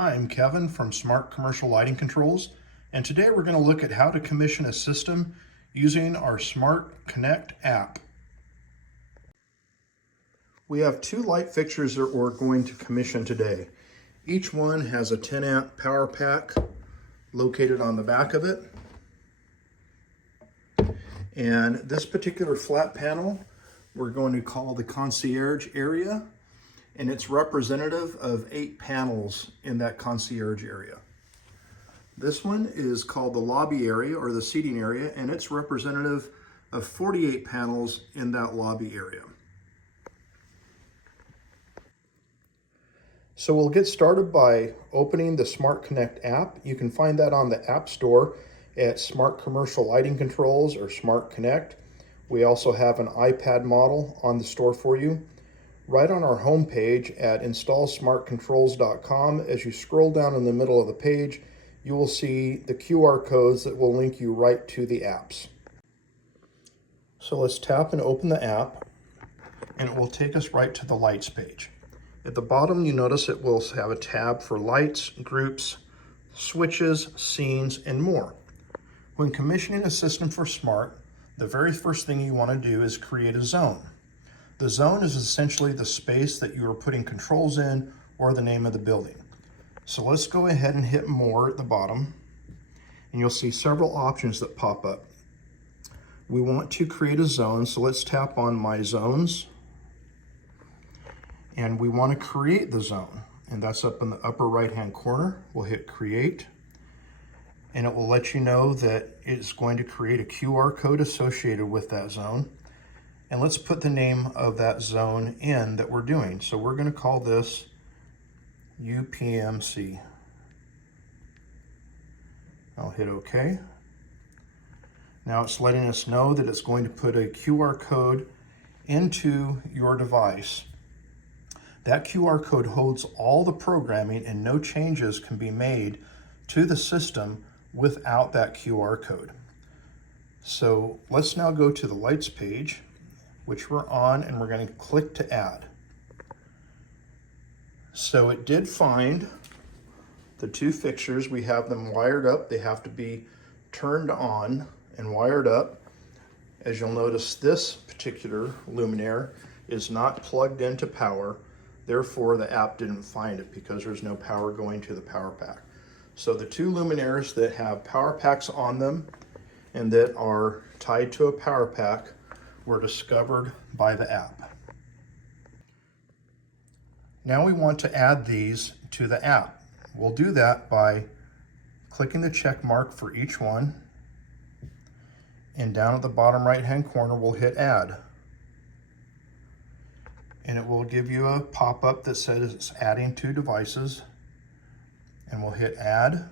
Hi, I'm Kevin from Smrt Commercial Lighting Controls, and today we're going to look at how to commission a system using our Smrt Connect app. We have two light fixtures that we're going to commission today. Each one has a 10 amp power pack located on the back of it. And this particular flat panel we're going to call the concierge area, and it's representative of 8 panels in that concierge area. This one is called the lobby area or the seating area, and it's representative of 48 panels in that lobby area. So we'll get started by opening the Smrt Connect app. You can find that on the App Store at Smrt Commercial Lighting Controls or Smrt Connect. We also have an iPad model on the store for you. Right on our home page at installsmartcontrols.com, as you scroll down in the middle of the page, you will see the QR codes that will link you right to the apps. So let's tap and open the app, and it will take us right to the lights page. At the bottom, you notice it will have a tab for lights, groups, switches, scenes, and more. When commissioning a system for Smrt, the very first thing you want to do is create a zone. The zone is essentially the space that you are putting controls in or the name of the building. So let's go ahead and hit more at the bottom, and you'll see several options that pop up. We want to create a zone, so let's tap on My Zones. And we want to create the zone, and that's up in the upper right-hand corner. We'll hit Create, and it will let you know that it's going to create a QR code associated with that zone. And let's put the name of that zone in that we're doing. So we're going to call this UPMC. I'll hit OK. Now it's letting us know that it's going to put a QR code into your device. That QR code holds all the programming, and no changes can be made to the system without that QR code. So let's now go to the lights page, which we're on, and we're going to click to add. So it did find the two fixtures. We have them wired up. They have to be turned on and wired up. As you'll notice, this particular luminaire is not plugged into power. Therefore, the app didn't find it because there's no power going to the power pack. So the two luminaires that have power packs on them and that are tied to a power pack were discovered by the app. Now we want to add these to the app. We'll do that by clicking the check mark for each one, and down at the bottom right-hand corner we'll hit Add. And it will give you a pop-up that says it's adding two devices, and we'll hit Add.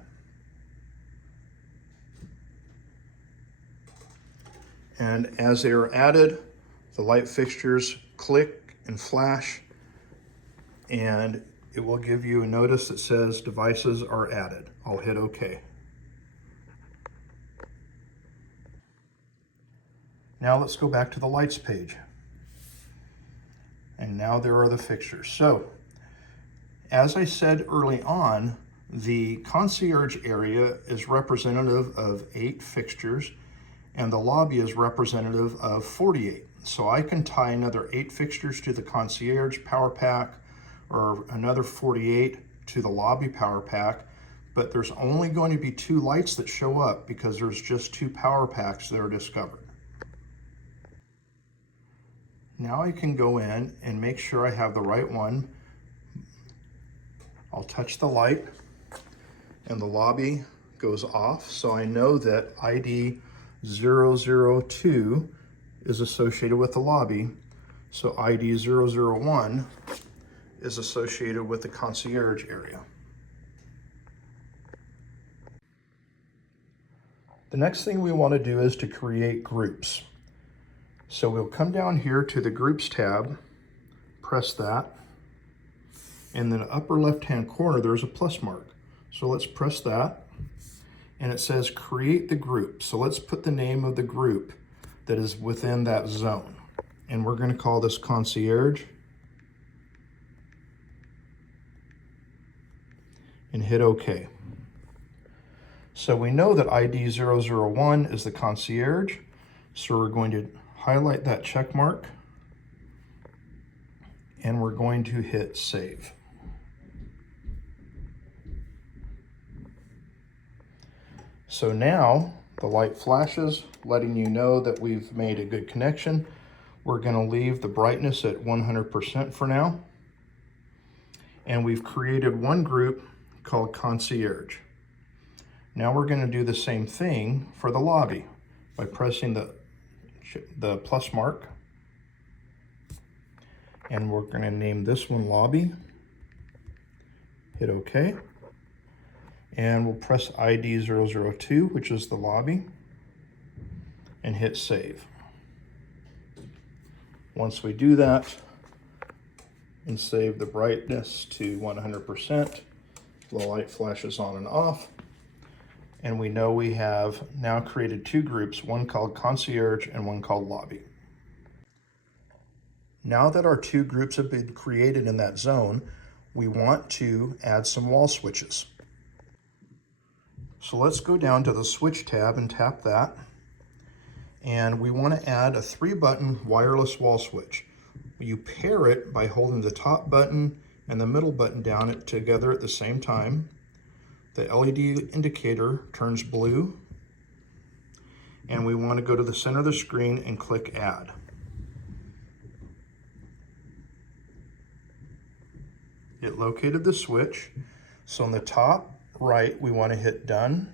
And as they are added, the light fixtures click and flash, and it will give you a notice that says devices are added. I'll hit OK. Now let's go back to the lights page. And now there are the fixtures. So, as I said early on, the concierge area is representative of 8 fixtures, and the lobby is representative of 48. So I can tie another 8 fixtures to the concierge power pack or another 48 to the lobby power pack, but there's only going to be 2 lights that show up because there's just 2 power packs that are discovered. Now I can go in and make sure I have the right one. I'll touch the light and the lobby goes off, so I know that ID 002 is associated with the lobby, so ID 001 is associated with the concierge area. The next thing we want to do is to create groups. So we'll come down here to the Groups tab, press that, and then upper left-hand corner there's a plus mark. So let's press that, and it says create the group. So let's put the name of the group that is within that zone. And we're going to call this concierge. and hit OK. So we know that ID 001 is the concierge, so we're going to highlight that check mark and we're going to hit save. So now the light flashes, letting you know that we've made a good connection. We're going to leave the brightness at 100% for now. And we've created one group called concierge. Now we're going to do the same thing for the lobby by pressing the plus mark. And we're going to name this one lobby. Hit OK. And we'll press ID 002, which is the lobby, and hit save. Once we do that and save the brightness to 100%, the light flashes on and off. And we know we have now created two groups, one called concierge and one called lobby. Now that our two groups have been created in that zone, we want to add some wall switches. So let's go down to the switch tab and tap that. And we want to add a 3-button wireless wall switch. You pair it by holding the top button and the middle button down together at the same time. The LED indicator turns blue. And we want to go to the center of the screen and click Add. It located the switch. So on the top right, we want to hit Done.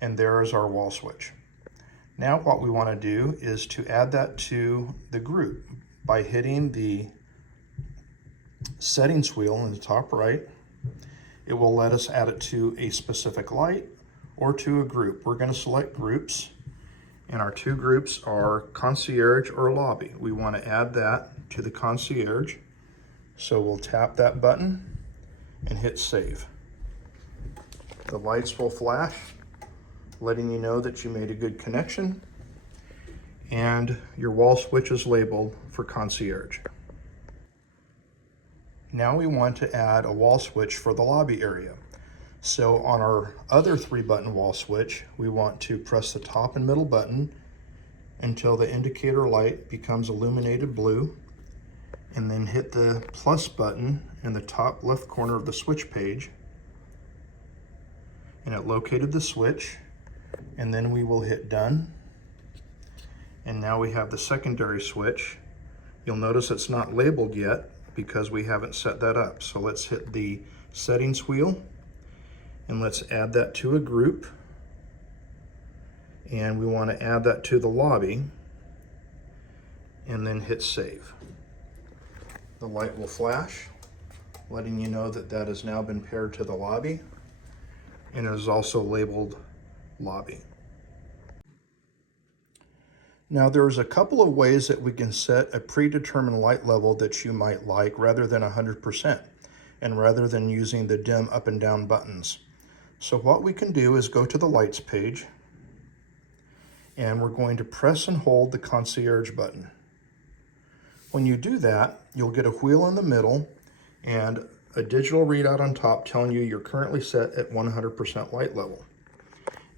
And there is our wall switch. Now what we want to do is to add that to the group by hitting the settings wheel in the top right. It will let us add it to a specific light or to a group. We're going to select groups, and our two groups are concierge or lobby. We want to add that to the concierge. So we'll tap that button and hit save. The lights will flash, letting you know that you made a good connection, and your wall switch is labeled for concierge. Now we want to add a wall switch for the lobby area. So on our other 3-button wall switch, we want to press the top and middle button until the indicator light becomes illuminated blue, and then hit the plus button in the top left corner of the switch page, and it located the switch. And then we will hit Done. And now we have the secondary switch. You'll notice it's not labeled yet because we haven't set that up. So let's hit the settings wheel and let's add that to a group. And we want to add that to the lobby and then hit save. The light will flash, letting you know that that has now been paired to the lobby, and it is also labeled lobby. Now there's a couple of ways that we can set a predetermined light level that you might like rather than 100% and rather than using the dim up and down buttons. So what we can do is go to the lights page, and we're going to press and hold the concierge button. When you do that, you'll get a wheel in the middle and a digital readout on top telling you you're currently set at 100% light level.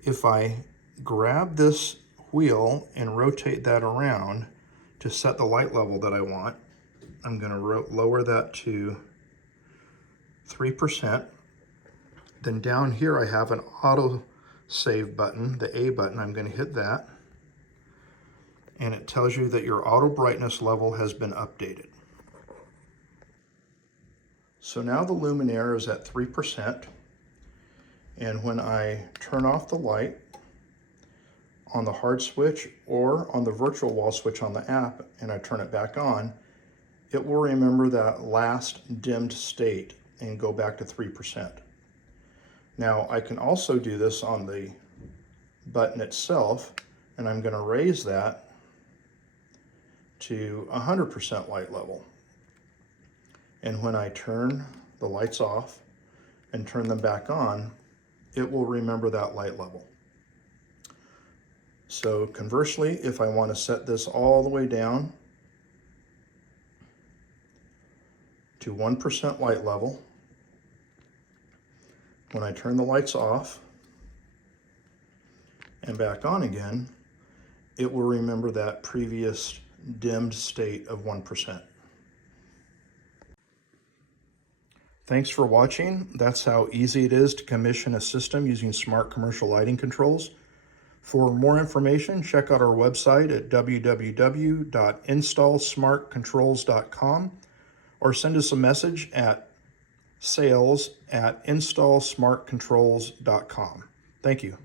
If I grab this wheel and rotate that around to set the light level that I want, I'm going to lower that to 3%. Then down here I have an auto save button, the A button. I'm going to hit that, and it tells you that your auto brightness level has been updated. So now the luminaire is at 3%, and when I turn off the light on the hard switch or on the virtual wall switch on the app and I turn it back on, it will remember that last dimmed state and go back to 3%. Now I can also do this on the button itself, and I'm going to raise that to 100% light level. And when I turn the lights off and turn them back on, it will remember that light level. So conversely, if I want to set this all the way down to 1% light level, When I turn the lights off and back on again, it will remember that previous dimmed state of 1%. Thanks for watching. That's how easy it is to commission a system using smart commercial lighting controls. For more information, check out our website at www.installsmartcontrols.com or send us a message at sales@installsmartcontrols.com. Thank you.